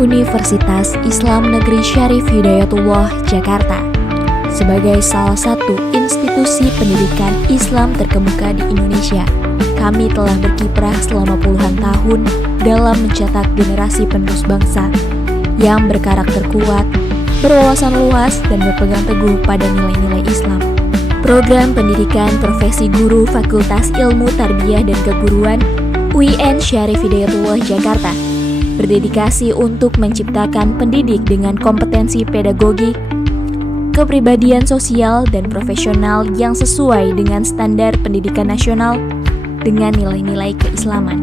Universitas Islam Negeri Syarif Hidayatullah, Jakarta. Sebagai salah satu institusi pendidikan Islam terkemuka di Indonesia, kami telah berkiprah selama puluhan tahun dalam mencetak generasi penerus bangsa yang berkarakter kuat, berwawasan luas, dan berpegang teguh pada nilai-nilai Islam. Program pendidikan profesi guru Fakultas Ilmu Tarbiyah dan Keguruan UIN Syarif Hidayatullah, Jakarta berdedikasi untuk menciptakan pendidik dengan kompetensi pedagogik, kepribadian sosial, dan profesional yang sesuai dengan standar pendidikan nasional dengan nilai-nilai keislaman.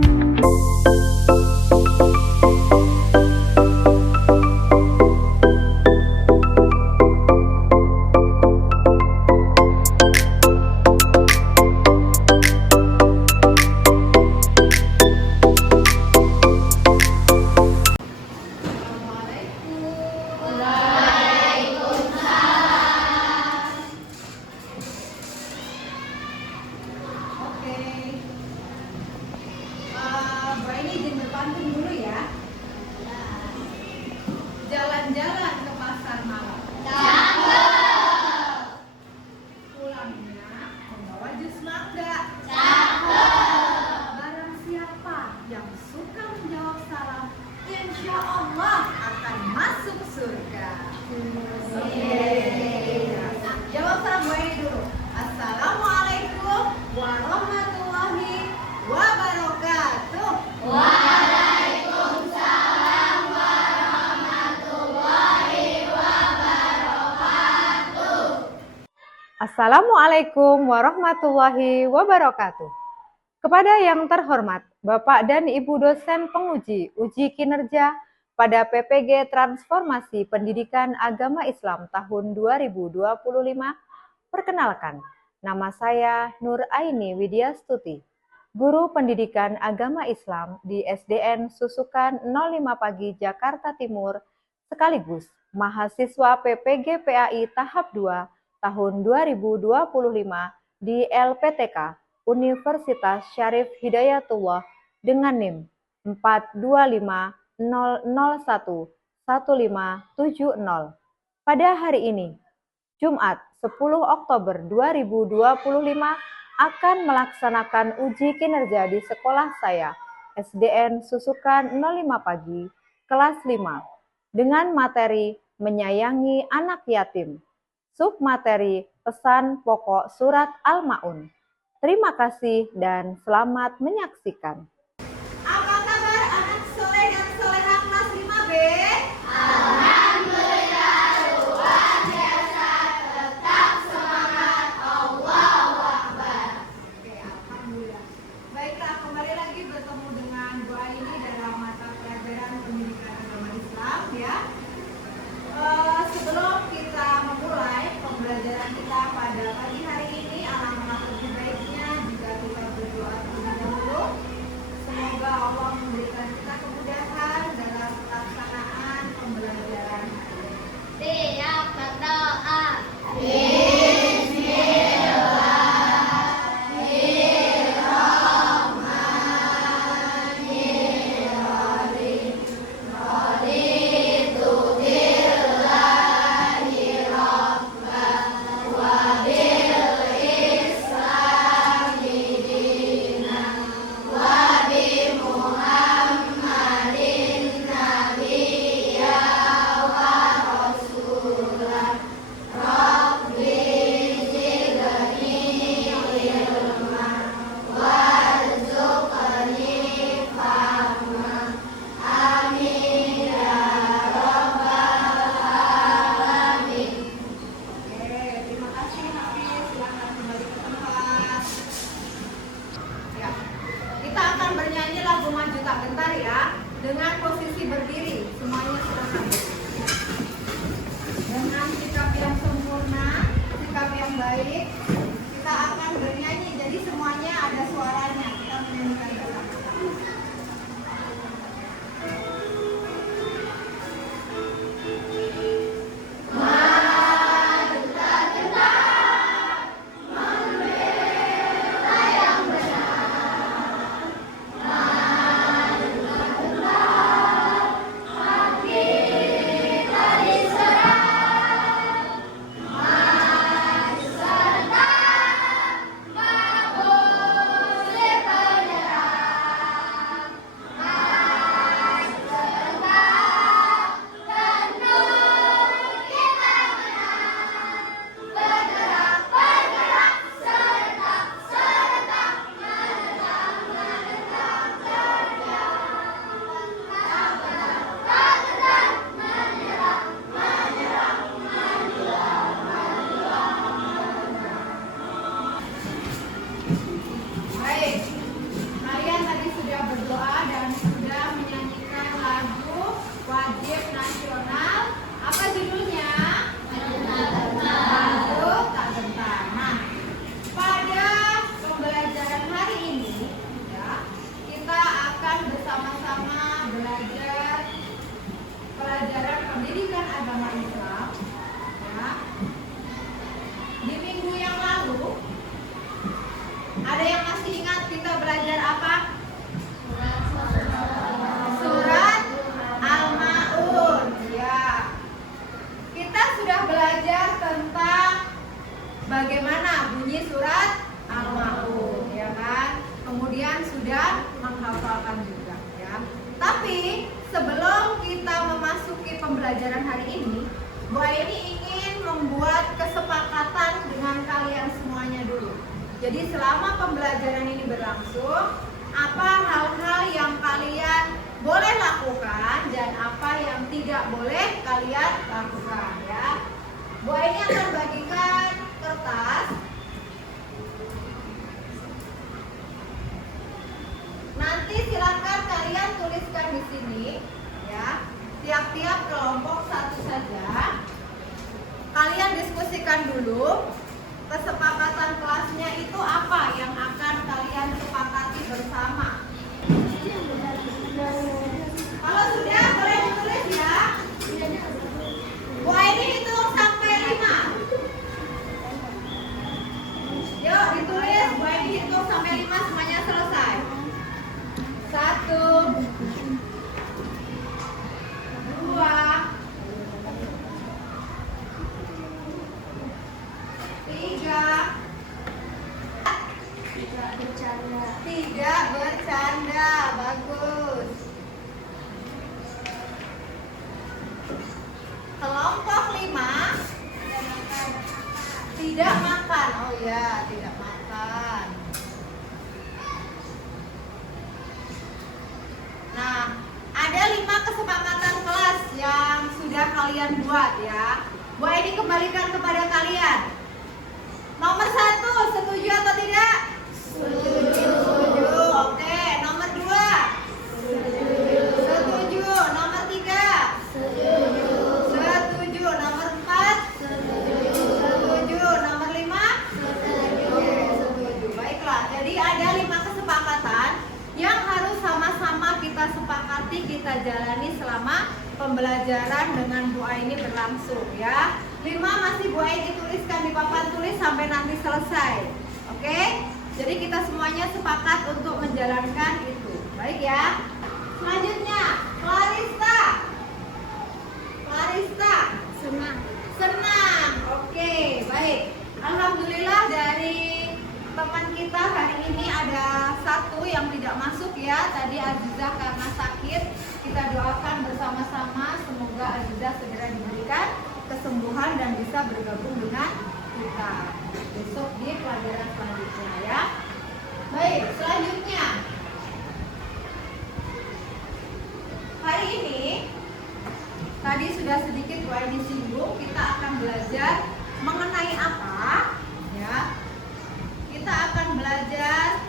Pantun dulu ya. Jalan-jalan ke pasar malam. Cakep. Pulangnya membawa jus mangga. Cakep. Barang siapa yang suka menjawab salam, insya Allah akan masuk surga. Oke. Jawab salam gue dulu. Assalamualaikum warahmatullahi wabarakatuh. Assalamualaikum warahmatullahi wabarakatuh. Kepada yang terhormat Bapak dan Ibu dosen penguji uji kinerja pada PPG Transformasi Pendidikan Agama Islam tahun 2025, perkenalkan, nama saya Nur Aini Widyastuti, Guru Pendidikan Agama Islam di SDN Susukan 05 Pagi Jakarta Timur, sekaligus mahasiswa PPG PAI tahap 2 tahun 2025 di LPTK Universitas Syarif Hidayatullah dengan NIM 4250011570. Pada hari ini, Jumat 10 Oktober 2025, akan melaksanakan uji kinerja di sekolah saya, SDN Susukan 05 Pagi, kelas 5, dengan materi menyayangi anak yatim. Submateri pesan pokok surat Al-Ma'un. Terima kasih dan selamat menyaksikan. Apa kabar anak soleh dan soleha kelas 5B? Alhamdulillah, luar biasa, tetap semangat, Allahu Akbar. Oke, alhamdulillah. Baiklah, kembali lagi bertemu dengan Bu Aini dalam mata pelajaran pendidikan agama Islam ya. Sebelum kita memulai pembelajaran kita pada pagi hari ini, alangkah lebih baiknya jika kita berdoa terlebih dahulu. Semoga Allah memberikan kita kemudahan dalam pelaksanaan pembelajaran. Siap berdoa. Dengan posisi berdiri, semuanya silakan. Dengan sikap yang sempurna, sikap yang baik, kita akan bernyanyi. Jadi semuanya ada suaranya. Kita menyanyikan bersama-sama. Maju bagaimana bunyi surat Al-Ma'un, ya kan? Kemudian sudah menghafalkan juga, ya. Tapi sebelum kita memasuki pembelajaran hari ini, Bu Aini ingin membuat kesepakatan dengan kalian semuanya dulu. Jadi selama pembelajaran ini berlangsung, apa hal-hal yang kalian boleh lakukan dan apa yang tidak boleh kalian lakukan, ya. Bu Aini akan bagikan kertas. Nanti silakan kalian tuliskan di sini, ya. Tiap-tiap kelompok satu saja. Kalian diskusikan dulu kesepakatan kelasnya itu apa yang akan kalian sepakati bersama. Kalau sudah boleh ditulis ya. Bu Aini hitung sampai 5. Yuk ditulis, Bu Aini hitung sampai 5 semuanya selesai. 1, 2, 3. Tidak bercanda, bagus. Kelompok 5 tidak makan. Oh ya, tidak makan. Nah, ada 5 kesepakatan kelas yang sudah kalian buat, ya. Bu Aini kembalikan kepada kalian. Nomor 1, setuju atau tidak? Setuju. Oke. Nomor 2, setuju. Nomor 3, setuju. Nomor 4, setuju. Nomor 5, setuju. Baiklah, jadi ada 5 kesepakatan yang harus sama-sama kita sepakati, kita jalani selama pembelajaran dengan Bu Aini berlangsung, ya. 5 masih Bu Aini tuliskan di papan tulis sampai nanti selesai. Oke? Jadi kita semuanya sepakat untuk menjalankan itu. Baik ya. Selanjutnya, Clarista. Clarista. Senang. Senang. Oke, baik. Alhamdulillah dari teman kita hari ini ada 1 yang tidak masuk, ya. Tadi Azizah karena sakit. Kita doakan bersama-sama semoga Azizah segera diberikan kesembuhan dan bisa bergabung dengan kita besok di pelajaran selanjutnya, ya. Baik, selanjutnya hari ini tadi sudah sedikit Bu Aini singgung, kita akan belajar mengenai apa, ya. Kita akan belajar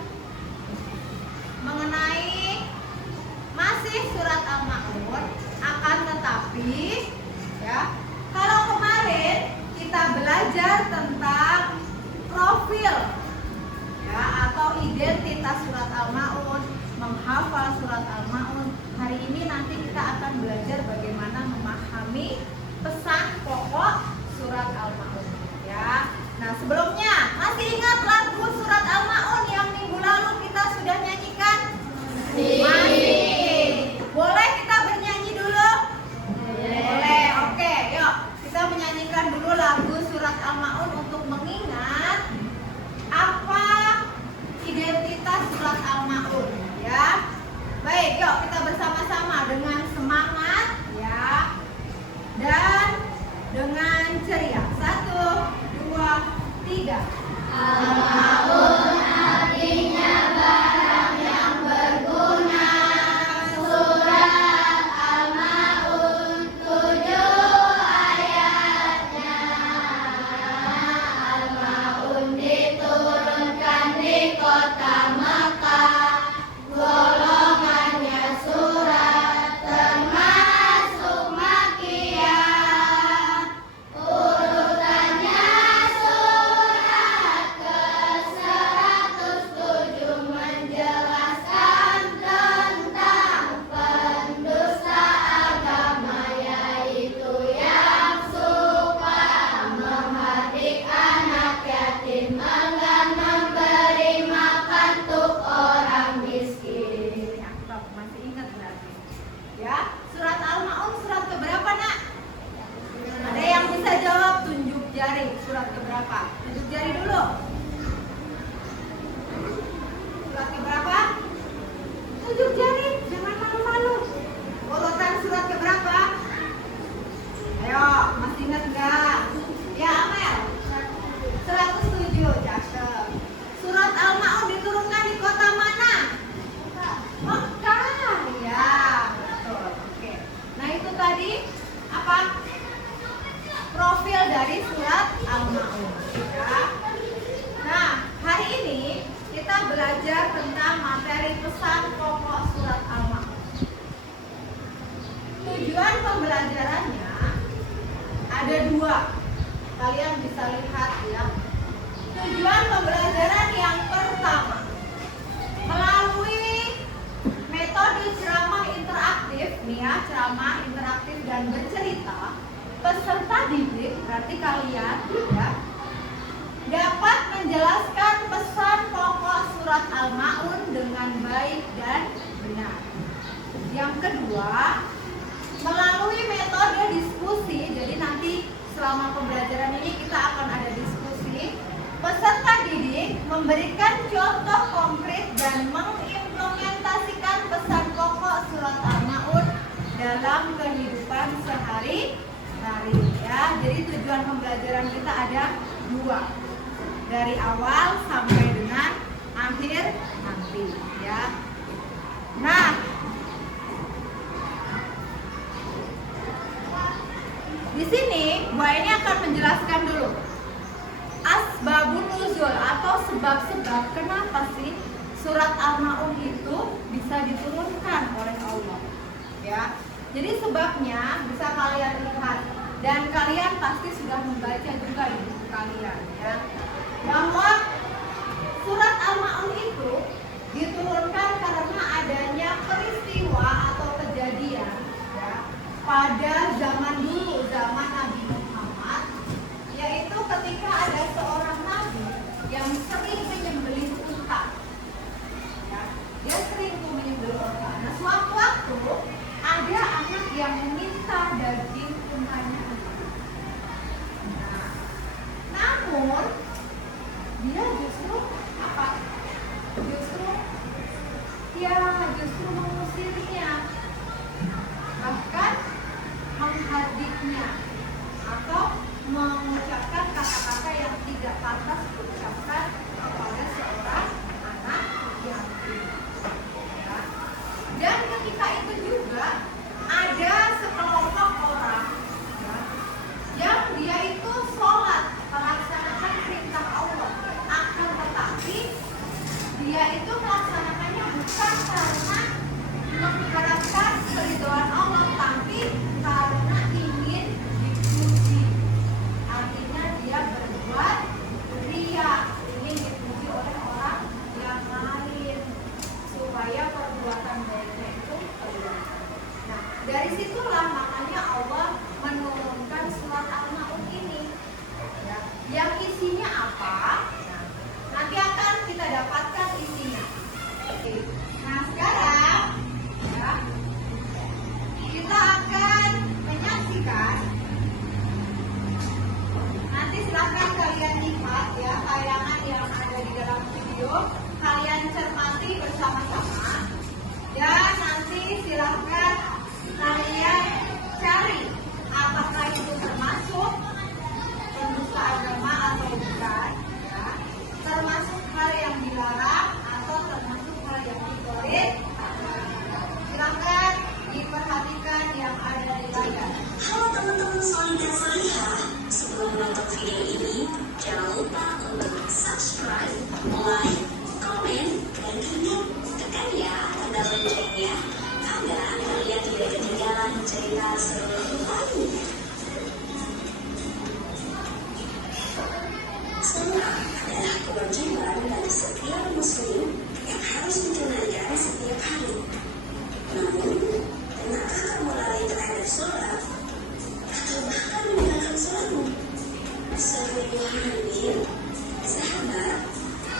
mengenai masih surat Al-Ma'un, akan tetapi, ya, kalau kemarin kita belajar tentang profil, ya, atau identitas surat Al-Ma'un, menghafal surat Al-Ma'un, hari ini nanti kita akan belajar bagaimana memahami pesan pokok surat Al-Ma'un, ya. Nah, sebelumnya masih ingat lagu surat Al-Ma'un yang minggu lalu kita sudah nyanyikan? Masih. Boleh kita bernyanyi dulu? Boleh. Oke, yuk. Kita menyanyikan dulu lagu surat Al-Ma'un untuk mengingat apa identitas surat Al-Ma'un, ya. Baik, yuk kita bersama-sama dengan semangat, ya, dan dengan ceria. 1, 2, 3. Al-Ma'un artinya barang yang berguna. Surat Al-Ma'un 7 ayatnya. Al-Ma'un diturunkan di kota Makkah. Golongannya surat termasuk Makkiyah. Urutannya surat ke-11. profil dari surat Al-Ma'un. Ya. Nah, hari ini kita belajar tentang materi pesan pokok surat Al-Ma'un. Tujuan pembelajarannya ada dua. Kalian bisa lihat ya. Tujuan pembelajaran yang pertama, melalui metode ceramah interaktif nih ya, ceramah interaktif dan bercerita, peserta didik, berarti kalian ya, dapat menjelaskan pesan pokok surat Al-Ma'un dengan baik dan benar. Yang kedua, melalui metode diskusi, jadi nanti selama pembelajaran ini kita akan ada diskusi, peserta didik memberikan contoh konkret dan mengimplementasikan pesan pokok surat Al-Ma'un dalam kehidupan sehari-hari ya. Jadi tujuan pembelajaran kita ada dua, dari awal sampai dengan akhir nanti ya. Nah, di sini Bu Aini akan menjelaskan dulu asbabun nuzul atau sebab-sebab kenapa sih surat Al-Ma'un itu bisa diturunkan oleh Allah ya. Jadi sebabnya bisa kalian lihat dan kalian pasti sudah membaca juga di buku kalian ya, bahwa surat Al-Ma'un itu diturunkan karena adanya peristiwa atau kejadian ya, pada zaman dulu, zaman Nabi Muhammad, yaitu ketika ada seorang nabi yang sering menyembelih unta ya, dia sering menyembelih unta. Nah, suatu waktu ada anak yang meminta daging untanya. Nah, namun dia justru apa? Justru mengusirnya, bahkan menghardiknya atau mengucapkan kata-kata yang tidak pantas diucapkan kepada seorang anak yatim. Ya. Dan ketika itu juga ada sekelompok orang ya, yang dia itu sholat melaksanakan perintah Allah, akan tetapi dia itu melaksanakannya bukan karena mengharapkan keridhaan Allah, tapi karena ingin dipuji. Artinya dia berbuat ria, ingin dipuji oleh orang yang lain supaya perbuatan baiknya itu keluar. Nah, dari situlah makanya Allah menurunkan surat Al-Ma'un ini ya, yang isinya apa? Nah, nanti akan kita dapatkan isinya. Oke. Nah, sekarang ya, kita akan menyaksikan. Nanti silahkan kalian lihat ya tayangan yang ada di dalam video, kalian cermati bersama-sama dan nanti silahkan kalian cari apakah itu termasuk penista agama atau bukan ya, termasuk hal yang dilarang atau termasuk hal yang diboleh. Silahkan diperhatikan yang ada di layar. Halo teman-teman solid dan solihah, sebelum menonton video ini, jangan lupa untuk subscribe, like, komen, dan tekan ya tanda loncengnya agar kalian tidak ketinggalan cerita seru lainnya. Sholat adalah kewajiban bagi setiap muslim yang harus ditunaikan setiap hari. Namun, pernahkah kamu lalai terhadap sholat atau bahkan meninggalkan sholatmu? Sesungguhnya, sahabat,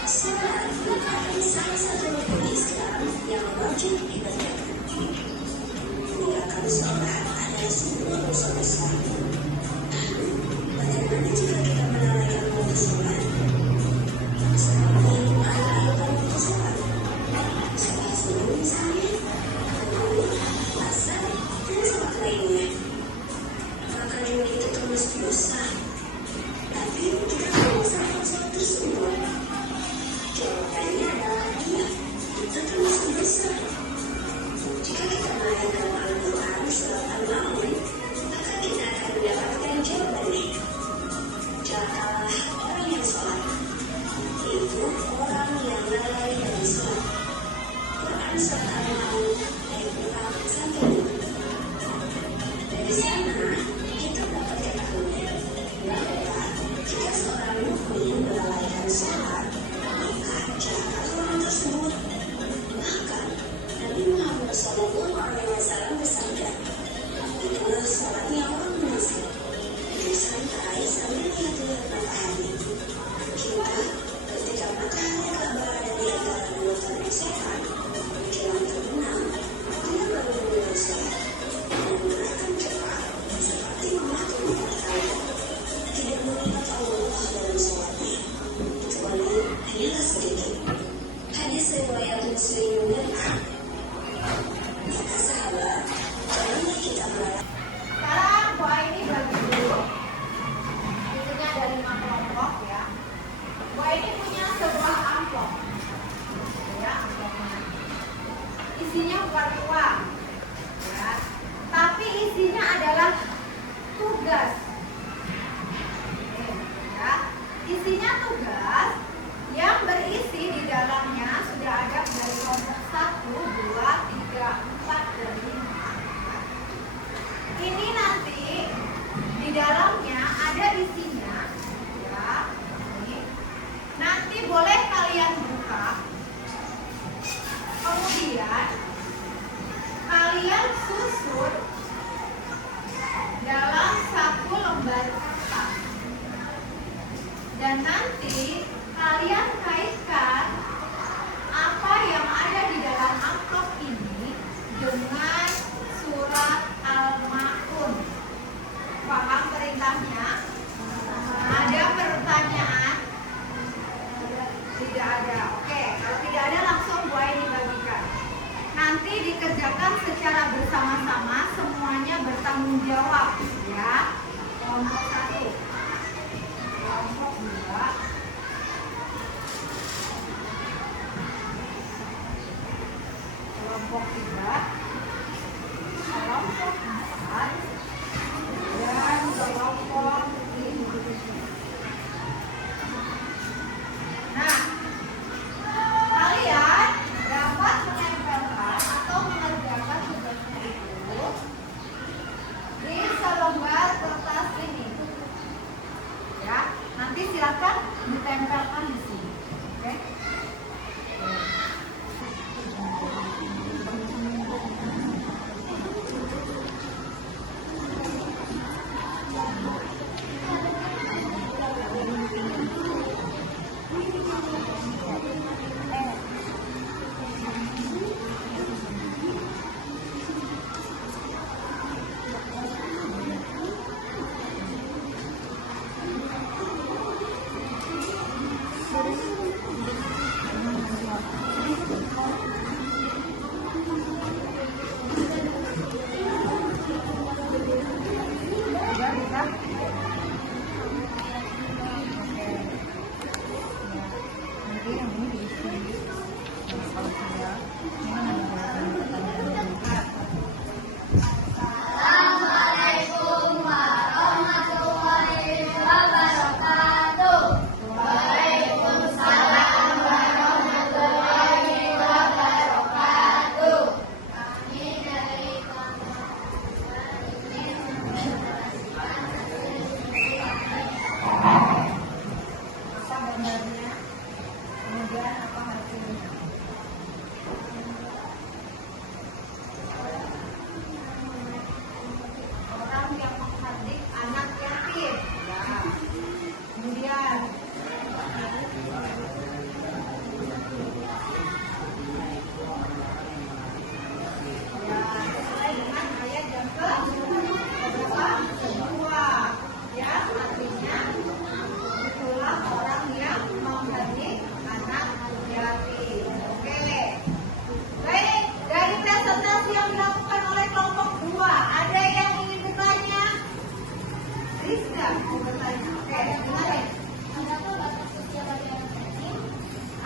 sholat merupakan salah satu rukun Islam yang wajib dikerjakan. Meninggalkan sholat adalah sebuah dosa besar. Bagaimana jika kita melalaikan waktu sholat? Seperti melalaikan waktu sholat, sholat subuh misalnya, asar, dan sholat lainnya. Apakah juga itu termasuk dosa? Tapi kita tidak menyelesaikan sholat tersebut. Jawabannya adalah iya, itu termasuk dosa. Jika kita melayangkan Al-Quran surat Al-Ma'un, maka kita akan hari itu. Kita ketika matahari telah berada di antara dua terbit sehat, menjelang terbenam, dia baru mulai sehat dan bergerakkan cepat seperti memakai kata. Tidak mengingat Allah dalam sholatnya, kecuali hanyalah sedikit. Hadis riwayat Muslim menyebutkan, maka sahabat, janganlah kita melarang. Sekarang Bu Aini bagi dulu. Isinya ada 5 kelompok ya. Bu Aini punya sebuah amplop. Ya, amplopnya. Isinya bukan uang. Ya. Tapi isinya adalah tugas. Ya. Isinya tugas yang berisi di dalamnya sudah ada dari kelompok 1, 2, 3, 4, dan 5. Ini nanti di dalamnya ada isinya, ya. Ini. Nanti boleh kalian buka. Kemudian kalian susun dalam 1 lembar kertas. Dan nanti kalian kaitkan apa yang ada di dalam amplop ini dengan surat Al-Ma'un. Paham perintahnya? Ada pertanyaan? Tidak ada. Oke, kalau tidak ada langsung Bu Aini bagikan. Nanti dikerjakan secara bersama-sama, semuanya bertanggung jawab ya. Kelompok 1, kelompok 2, kelompok 3, kelompok 4, dan kelompok 5. Nah, kalian dapat menempelkan atau mengerjakan tugasnya itu di selembar kertas ini. Ya, nanti silakan ditempelkan di sini. Oke?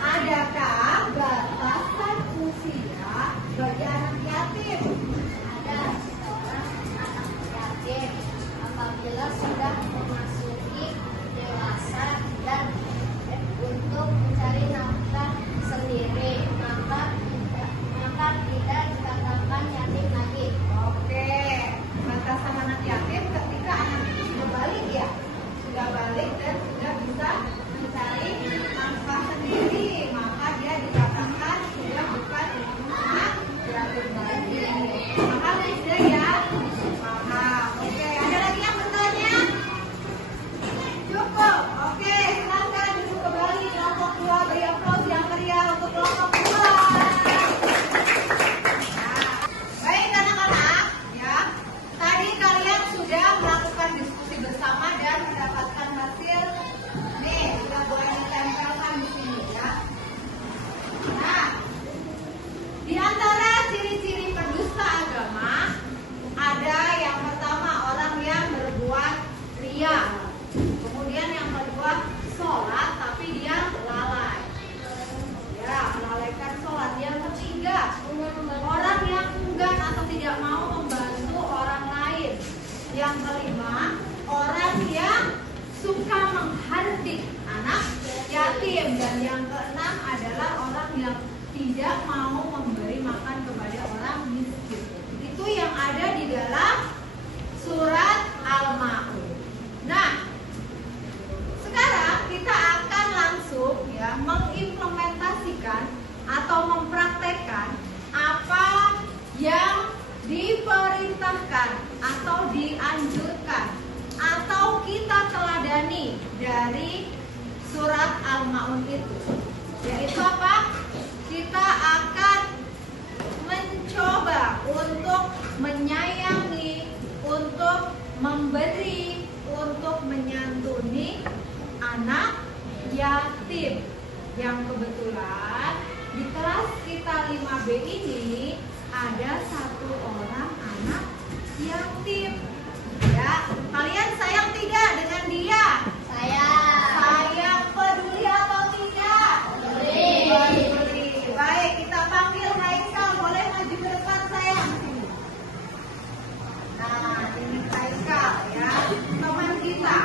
Adakah batasan usia bagi anak yatim? Ada seorang anak yatim apabila sudah memasuki dewasa dan untuk mencari nafkah sendiri, maka tidak dikatakan yatim lagi. Oke, batasan anak yatim ketika anak itu sudah balik ya, sudah balik dan sudah bisa mencari nafkah sendiri, maka dia dikatakan sudah bukan anak yatim lagi. orang yang suka menghardik anak yatim, dan yang keenam adalah orang yang tidak mau memberi makan kepada orang miskin. Itu yang ada di dalam surat Al-Maun. Nah, sekarang kita akan langsung ya mengimplementasikan atau mempraktekkan apa yang diperintahkan atau dianjurkan atau kita teladani dari surat Al-Maun itu. Yaitu apa? Kita akan mencoba untuk menyayangi, untuk memberi, untuk menyantuni anak yatim. Yang kebetulan di kelas kita 5B ini ada satu orang anak yatim. Ya, kalian sayang tidak dengan dia? Sayang, peduli atau tidak? Peduli. Baik, kita panggil Haikal, boleh maju ke depan sayang. Nah, ini Haikal ya, teman kita.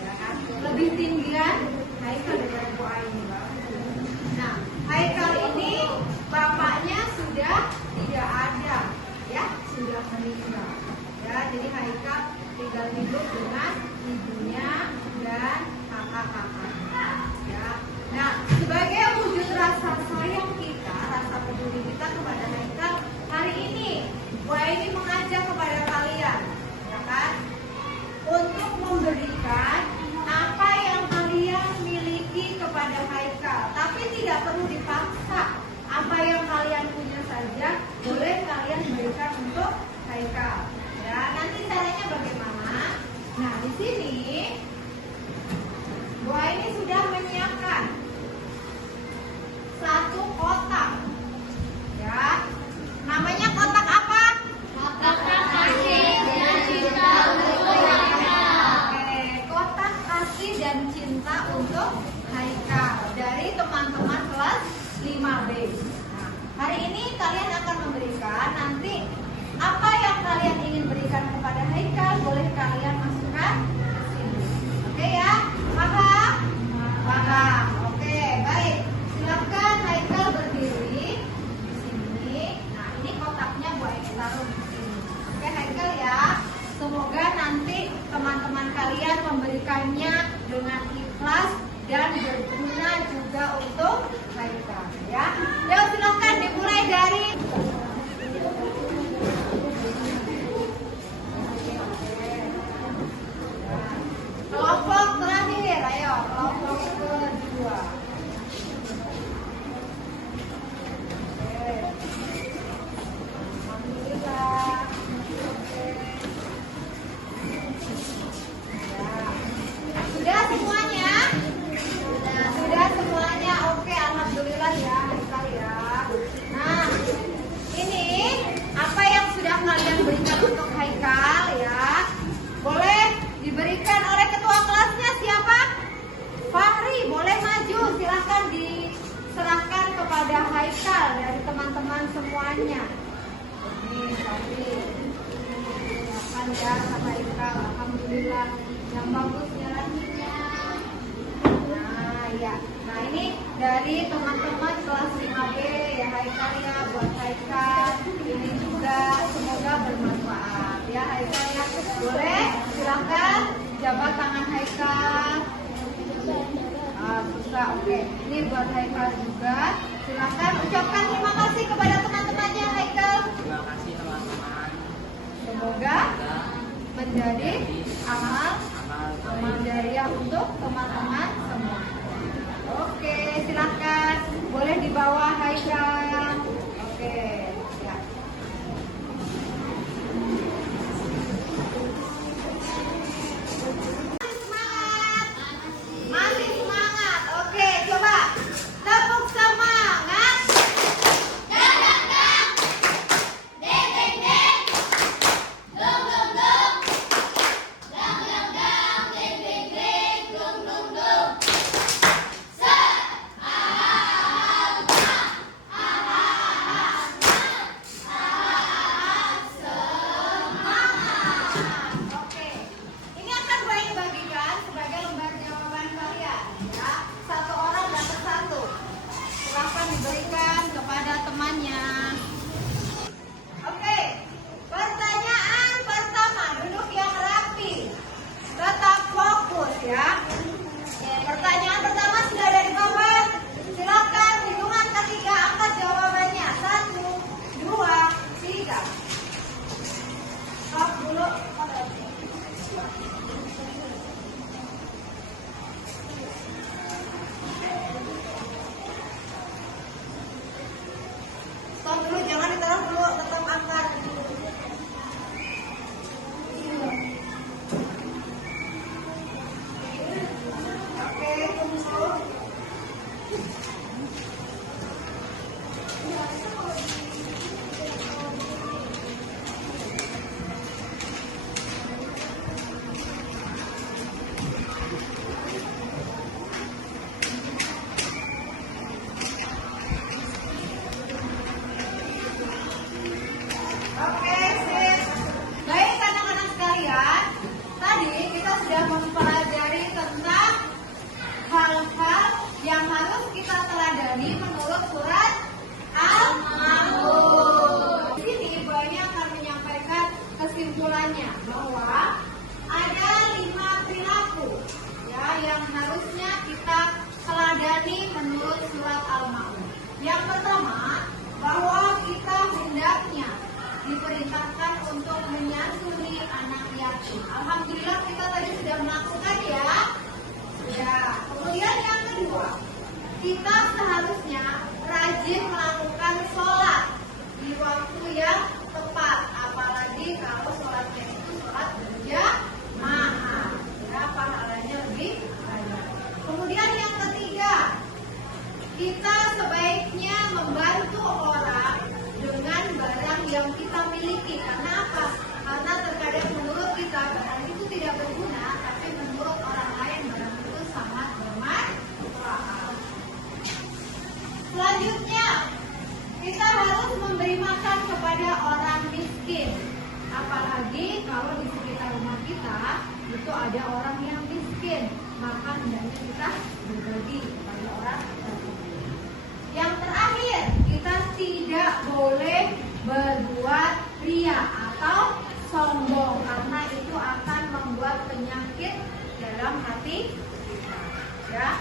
Ya, lebih tinggian Haikal daripada Bu Aini. Nah, Haikal ini bapaknya sudah tidak ada, ya, sudah meninggal. Ya, jadi Haikal tinggal hidup dengan ibunya dan kakak-kakaknya. Ya. Nah, sebagai wujud rasa sayang kita, rasa peduli kita kepada Haikal, hari ini Bu Aini mengajak kepada kalian, ya kan, untuk memberikan apa yang kalian miliki kepada Haikal, tapi tidak perlu dipaksa. Apa yang kalian punya saja boleh kalian berikan untuk Haikal. Ya, nanti caranya bagaimana? Nah, di sini Bu Aini sudah menyiapkan satu kotak. Ya, namanya kotak apa? Kotak kasih dan cinta untuk Haikal. Oke, kotak kasih dan cinta untuk Haikal dari teman-teman kelas 5B. Nah, hari ini kalian akan memberikan, nanti apa yang kalian ingin berikan kepada Haikal boleh kalian masukkan ke sini. Oke ya? Paham? Paham. Oke, baik. Silakan Haikal berdiri di sini. Nah, ini kotaknya Bu Aini taruh di sini. Oke, Haikal ya. Semoga nanti teman-teman kalian memberikannya dengan ikhlas dan berguna juga untuk Haikal ya. Yuk silakan dimulai dari kelompok terakhir. Ayo, kelompok kedua. Alhamdulillah. Sudah semuanya? Sudah semuanya. Oke, alhamdulillah ya, Haikal ya. Nah, ini apa yang sudah kalian berikan untuk Haikal ya. Boleh diberikan oleh ketua kelasnya siapa? Fahri, boleh maju. Silahkan diserahkan kepada Haikal dari teman-teman semuanya. Ini Fahri. Silakan ya, Haikal. Alhamdulillah. Yang bagus jalannya. Nah, ya. Nah, ini dari teman-teman kelas 5B ya Haikal ya, buat Haikal. Ini juga semoga bermanfaat ya Haikal ya. Boleh silakan jabat tangan Haikal. Bisa, oke. Ini buat Haikal juga. Silakan ucapkan terima kasih kepada teman-temannya Haikal. Terima kasih teman-teman. Semoga menjadi amal jariah untuk teman-teman semua. Oke, silakan. Boleh dibawa Haikal. Oke, ya. Masih semangat. Oke, coba tepuk semangat. Dong dong dong, dang dang dang, ding ding ding, dong dong dong. yang harusnya kita teladani menurut surat Al-Maun. Yang pertama, bahwa kita hendaknya diperintahkan untuk menyantuni anak yatim. Alhamdulillah kita tadi sudah melakukan ya. Sudah. Kemudian yang kedua, kita seharusnya rajin melakukan sholat di waktu yang tepat, apalagi kalau sholatnya itu sholat berjamaah, ya pahalanya lebih banyak. Kemudian yang ketiga, kita sebaiknya membantu orang dengan barang yang kita miliki. Karena apa? Karena terkadang menurut kita barang itu tidak berguna, tapi menurut orang lain barang itu sangat bermanfaat. Selanjutnya, kita harus memberi makan kepada orang miskin. Apalagi kalau di sekitar rumah kita itu ada orang yang miskin, maka hendaknya kita berbagi kepada orang tersebut. Yang terakhir, kita tidak boleh berbuat ria atau sombong, karena itu akan membuat penyakit dalam hati kita. Ya.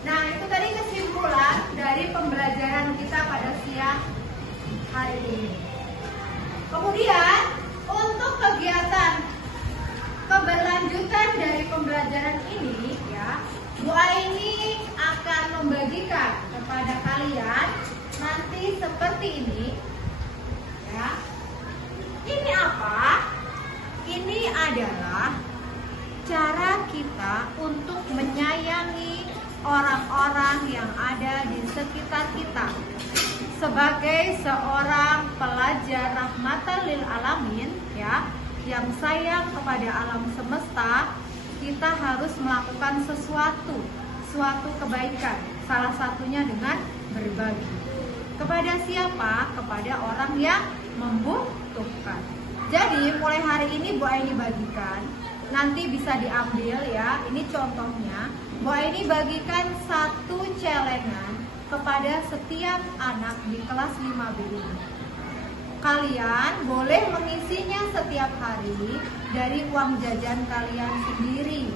Nah, itu tadi kesimpulan dari pembelajaran kita pada siang hari ini. Kemudian, untuk kegiatan keberlanjutan dari pembelajaran ini, ya, Bu Aini akan membagikan kepada kalian nanti seperti ini, ya. Ini apa? Ini adalah cara kita untuk menyayangi orang-orang yang ada di sekitar kita. Sebagai seorang pelajar rahmatan lil alamin, ya, yang sayang kepada alam semesta, kita harus melakukan suatu kebaikan. Salah satunya dengan berbagi. Kepada siapa? Kepada orang yang membutuhkan. Jadi mulai hari ini Bu Aini bagikan, nanti bisa diambil ya. Ini contohnya. Bu Aini bagikan 1 celengan kepada setiap anak di kelas 5B ini. Kalian boleh mengisinya setiap hari dari uang jajan kalian sendiri.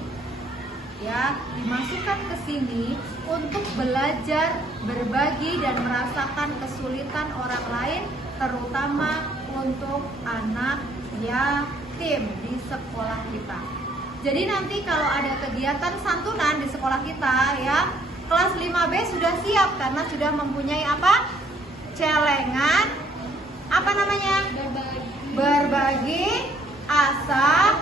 Ya, dimasukkan ke sini untuk belajar, berbagi dan merasakan kesulitan orang lain, terutama untuk anak yatim di sekolah kita. Jadi nanti kalau ada kegiatan santunan di sekolah kita, ya, kelas 5B sudah siap karena sudah mempunyai apa? Celengan, apa namanya? Berbagi asa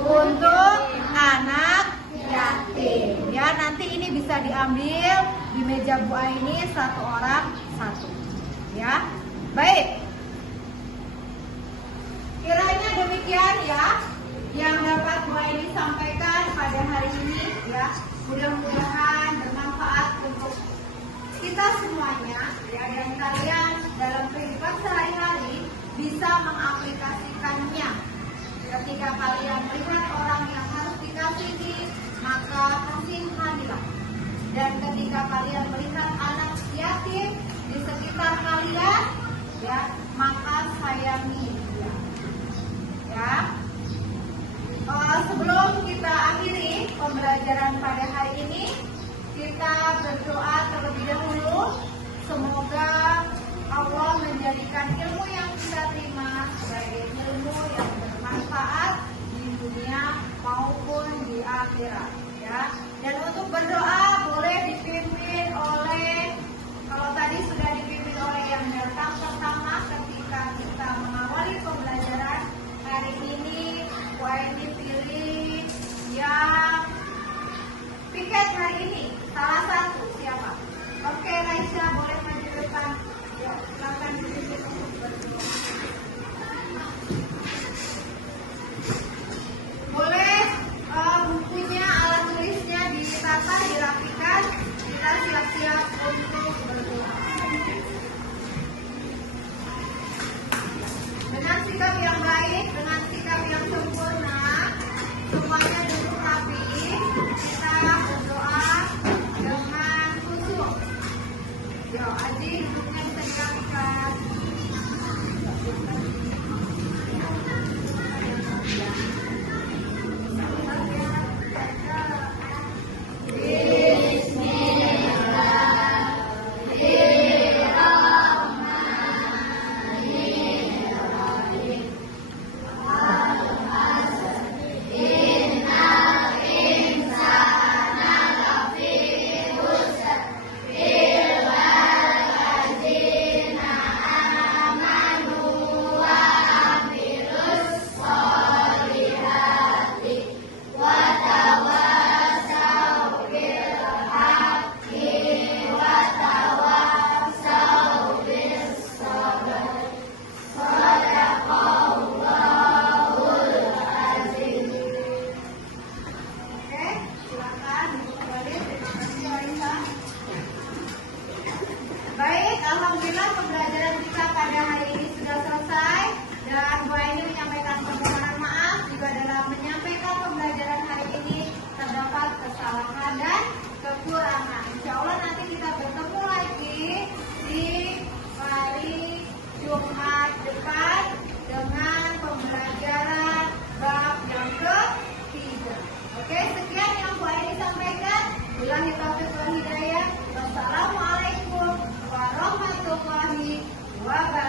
untuk anak yatim. Ya, nanti ini bisa diambil di meja Bu Aini 1 orang 1. Ya, baik. Kiranya demikian ya yang dapat Bu Aini sampaikan pada hari ini, ya. Mudah-mudahan bermanfaat untuk kita semuanya, ya, dan kalian dalam kehidupan sehari-hari bisa mengaplikasikannya. Ketika kalian melihat orang yang harus dikasihi, maka kasihanilah. Dan ketika kalian melihat anak yatim di sekitar kalian, ya, maka sayangi dia. Ya. Sebelum kita akhiri pembelajaran pada hari ini, kita berdoa terlebih dahulu. Semoga Allah menjadikan ilmu yang kita terima sebagai ilmu yang bermanfaat di dunia maupun di akhirat. Ya. Dan untuk berdoa boleh dipimpin oleh, kalau tadi sudah dipimpin oleh yang datang pertama ketika kita mengawali pembelajaran hari ini, Bu Aini pilih yang piket hari ini. Salah satu siapa? Oke, Raisya boleh maju ke depan. Ya, silakan dipimpin untuk berdoa. Boleh bukunya, alat tulisnya ditata, dirapikan. Kita siap-siap untuk berdoa. Dengan sikap yang baik, dengan sikap yang sempurna, kesalahan dan kekurangan. Insya Allah nanti kita bertemu lagi di hari Jumat depan dengan pembelajaran bab yang ketiga. Oke, sekian yang Bu Aini sampaikan. Billahi taufiq wal hidayah. Wassalamualaikum warahmatullahi wabarakatuh.